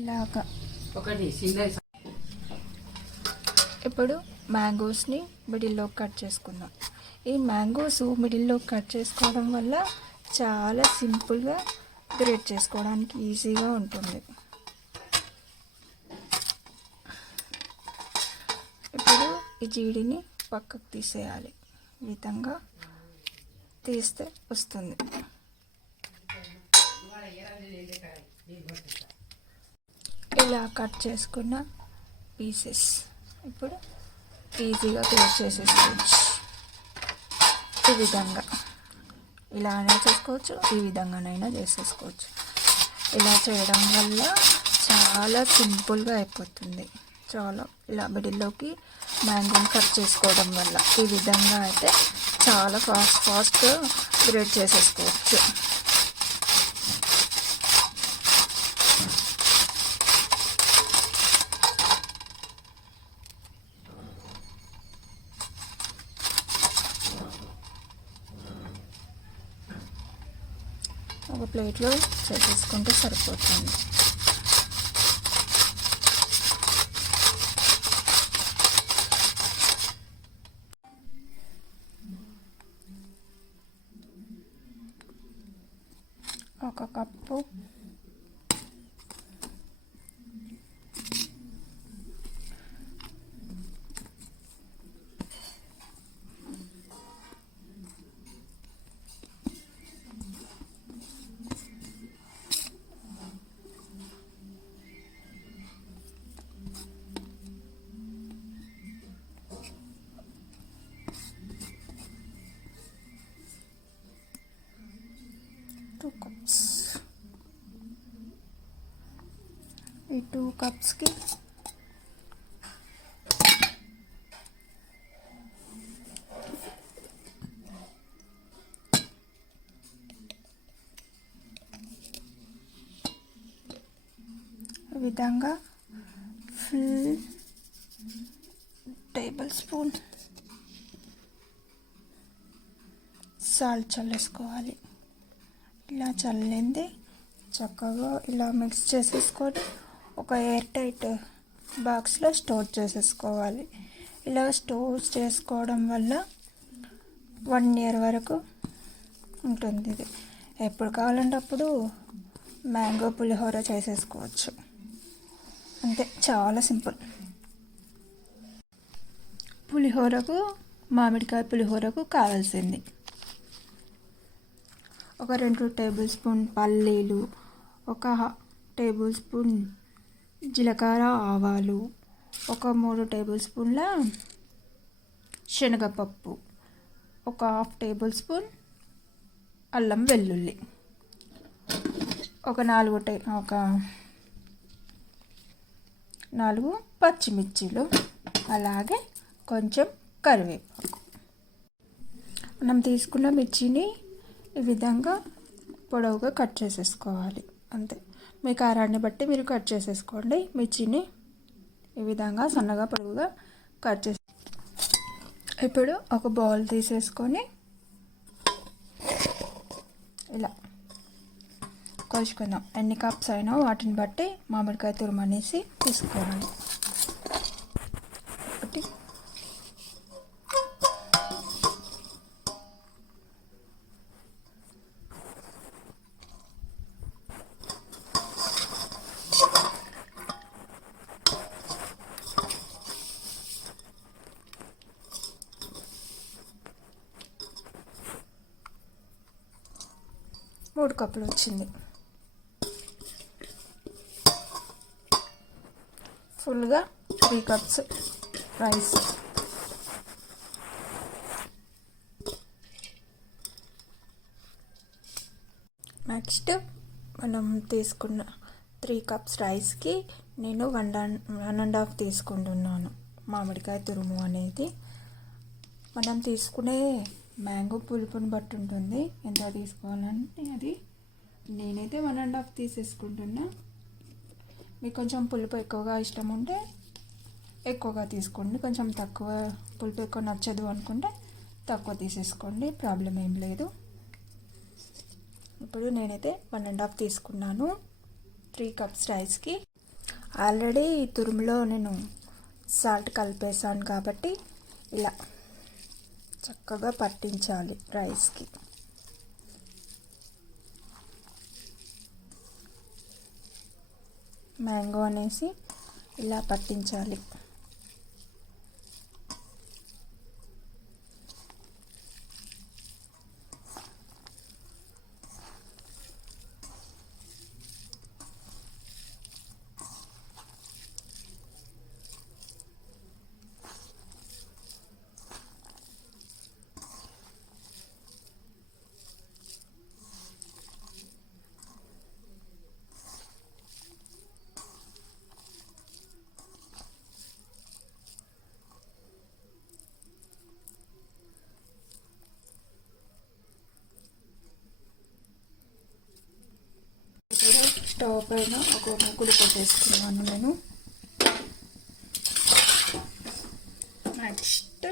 ఇలాగా ఒకటి చిన్న. ఇప్పుడు మ్యాంగోస్ని మిడిల్లో కట్ చేసుకుందాం. ఈ మ్యాంగోస్ మిడిల్లో కట్ చేసుకోవడం వల్ల చాలా సింపుల్గా గ్రేట్ చేసుకోవడానికి ఈజీగా ఉంటుంది. ఇప్పుడు ఈ జీడిని పక్కకు తీసేయాలి. ఈ విధంగా తీస్తే వస్తుంది. ఇలా కట్ చేసుకున్న పీసెస్ ఇప్పుడు ఈజీగా క్లోజ్ చేసేసుకోవచ్చు. ఈ విధంగా ఇలానే చేసుకోవచ్చు, ఈ విధంగానైనా చేసేసుకోవచ్చు. ఇలా చేయడం వల్ల చాలా సింపుల్గా అయిపోతుంది. చాలా ఇలా మిడిల్లోకి మ్యాంగోని కట్ చేసుకోవడం వల్ల ఈ విధంగా అయితే చాలా ఫాస్ట్గా గ్రేట్ చేసేసుకోవచ్చు. ఒక ప్లేట్లో చేసేసుకుంటే సరిపోతుంది. ఒక కప్పు ఈ 2 కప్స్కి ఈ విధంగా ఫుల్ టేబుల్ స్పూన్ సాల్ట్ చల్లేసుకోవాలి. ఇలా చల్లింది చక్కగా ఇలా మిక్స్ చేసేసుకొని ఒక ఎయిర్ టైట్ బాక్స్లో స్టోర్ చేసేసుకోవాలి. ఇలా స్టోర్ చేసుకోవడం వల్ల 1 ఇయర్ వరకు ఉంటుంది. ఇది ఎప్పుడు కావాలంటే అప్పుడు మ్యాంగో పులిహోర చేసేసుకోవచ్చు. అంతే, చాలా సింపుల్. పులిహోరకు మామిడికాయ పులిహోరకు కావాల్సింది ఒక 2 టేబుల్ స్పూన్ పల్లీలు, ఒక టేబుల్ స్పూన్ జీలకర్ర ఆవాలు, ఒక 3 టేబుల్ స్పూన్ల శనగపప్పు, ఒక 1/2 టేబుల్ స్పూన్ అల్లం వెల్లుల్లి, ఒక 4 పచ్చిమిర్చీలు, అలాగే కొంచెం కరివేపాకు. మనం తీసుకున్న మిర్చిని ఈ విధంగా పొడవుగా కట్ చేసేసుకోవాలి. అంతే, మీ కారాన్ని బట్టి మీరు కట్ చేసేసుకోండి. మిర్చిని ఈ విధంగా సన్నగా పొడవుగా కట్ చేసి ఇప్పుడు ఒక బౌల్ తీసేసుకొని ఇలా కొలుచుకుందాం. ఎన్ని కప్స్ అయినా వాటిని బట్టి మామిడికాయ తురుము అనేసి తీసుకోవాలి. ఒకటి, మూడు కప్పులు వచ్చింది. ఫుల్గా 3 కప్స్ రైస్, నెక్స్ట్ మనం తీసుకున్న 3 కప్స్ రైస్కి నేను 1.5 తీసుకుంటున్నాను మామిడికాయ తురుము అనేది. మనం తీసుకునే మ్యాంగో పులుపుని బట్టి ఉంటుంది ఎంత తీసుకోవాలంటే అది. నేనైతే 1.5 తీసేసుకుంటున్నా. మీకు కొంచెం పులుపు ఎక్కువగా ఇష్టం ఉంటే ఎక్కువగా తీసుకోండి, కొంచెం తక్కువ పులుపు ఎక్కువ నచ్చదు అనుకుంటే తక్కువ తీసేసుకోండి, ప్రాబ్లం ఏం లేదు. ఇప్పుడు నేనైతే 1.5 తీసుకున్నాను 3 కప్స్ రైస్కి. ఆల్రెడీ ఈ తురుములో నేను సాల్ట్ కలిపేసాను కాబట్టి ఇలా చక్కగా పట్టించాలి రైస్కి. మ్యాంగో అనేసి ఇలా పట్టించాలి. స్టవ్ పైన ఒక ముగ్గురు పెట్టేసుకున్నాను నేను. నెక్స్ట్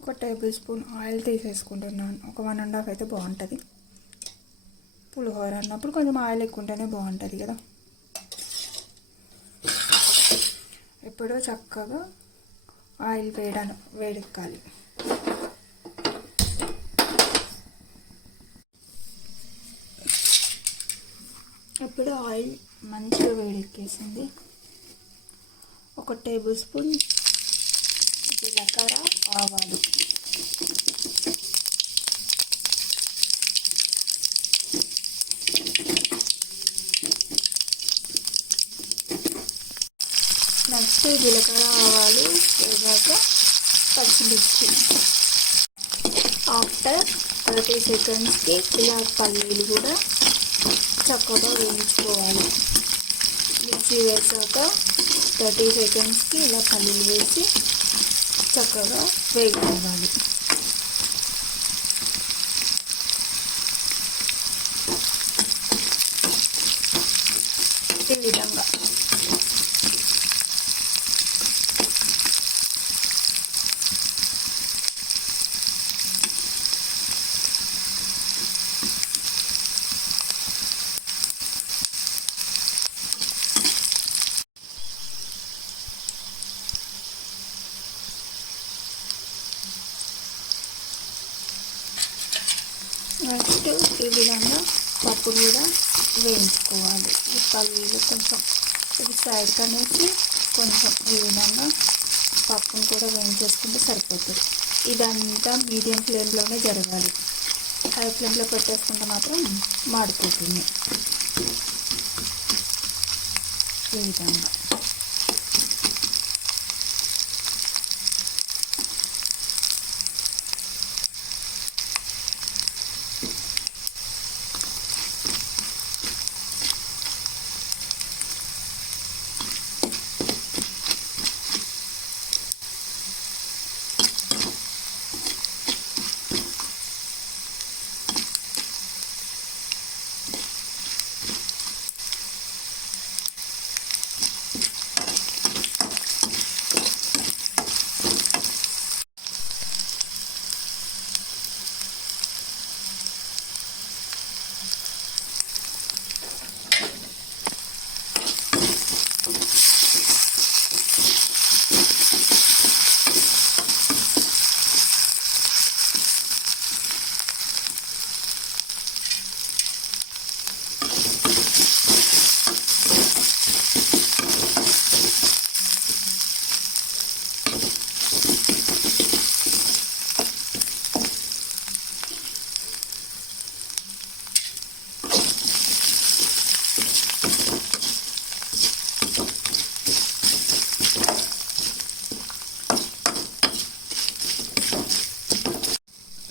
ఒక టేబుల్ స్పూన్ ఆయిల్ తీసేసుకుంటున్నాను. ఒక 1.5 అయితే బాగుంటుంది. పులిహోర అన్నప్పుడు కొంచెం ఆయిల్ ఎక్కువ ఉంటేనే బాగుంటుంది కదా. ఎప్పుడో చక్కగా ఆయిల్ వేడెక్కాలి. ఇప్పుడు ఆయిల్ మంచిగా వేడెక్కేసింది. ఒక టేబుల్ స్పూన్ జీలకర్ర, ఆవాలు, నెక్స్ట్ జీలకర్ర ఆవాలు వేగాక పచ్చిమిర్చి. ఆఫ్టర్ 30 సెకండ్స్కి ఇలా పల్లీలు కూడా చక్కగా వేయించుకోవాలి. మిక్సీ వేసాక 30 సెకండ్స్కి ఇలా పల్లీలు వేసి చక్కగా వేయించుకోవాలి. ఈ విధంగా నెక్స్ట్ ఈ విధంగా పప్పు కూడా వేయించుకోవాలి. ఈ పల్లీలు కొంచెం ఇది సైడ్కి అనేసి కొంచెం ఈ విధంగా పప్పును కూడా వేయించేసుకుంటే సరిపోతుంది. ఇదంతా మీడియం ఫ్లేమ్లోనే జరగాలి. హై ఫ్లేమ్లో పెట్టేసుకుంటే మాత్రం మాడిపోతుంది. ఈ విధంగా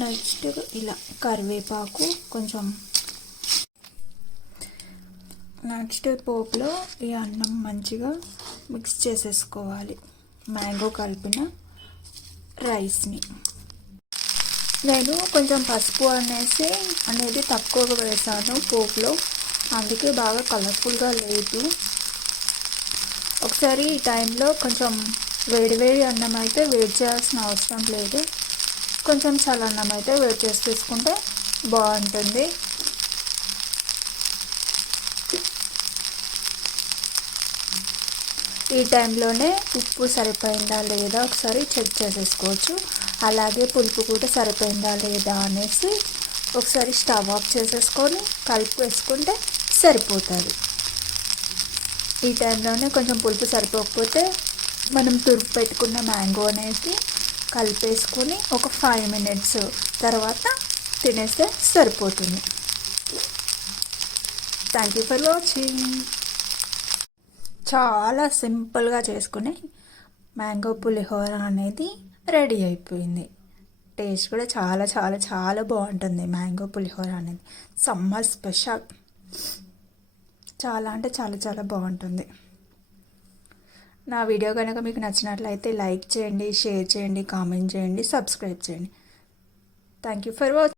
నెక్స్ట్ ఇలా కరివేపాకు కొంచెం. నెక్స్ట్ పోపులో ఈ అన్నం మంచిగా మిక్స్ చేసేసుకోవాలి. మ్యాంగో కలిపిన రైస్ని నేను కొంచెం పసుపు అనేది తక్కువగా వేసాను పోపులో, అందుకే బాగా కలర్ఫుల్గా లేదు. ఒకసారి ఈ టైంలో కొంచెం వేడి అన్నం అయితే వేడి చేయాల్సిన అవసరం లేదు. కొంచెం చల్లన్నం అయితే వేడి చేసి తీసుకుంటే బాగుంటుంది. ఈ టైంలోనే ఉప్పు సరిపోయిందా లేదా ఒకసారి చెక్ చేసేసుకోవచ్చు. అలాగే పులుపు కూడా సరిపోయిందా లేదా అనేసి ఒకసారి స్టవ్ ఆఫ్ చేసేసుకొని కలిపి వేసుకుంటే సరిపోతుంది. ఈ టైంలోనే కొంచెం పులుపు సరిపోకపోతే మనం తురుపు పెట్టుకున్న మ్యాంగో అనేది కలిపేసుకొని ఒక 5 minutes తర్వాత తినేస్తే సరిపోతుంది. Thank you for watching. చాలా సింపుల్గా చేసుకునే మ్యాంగో పులిహోర అనేది రెడీ అయిపోయింది. టేస్ట్ కూడా చాలా చాలా చాలా బాగుంటుంది. మ్యాంగో పులిహోర అనేది సమ్మర్ స్పెషల్. చాలా అంటే చాలా చాలా బాగుంటుంది. నా వీడియో కనుక మీకు నచ్చినట్లయితే లైక్ చేయండి, షేర్ చేయండి, కామెంట్ చేయండి, సబ్స్క్రైబ్ చేయండి. Thank you for watching.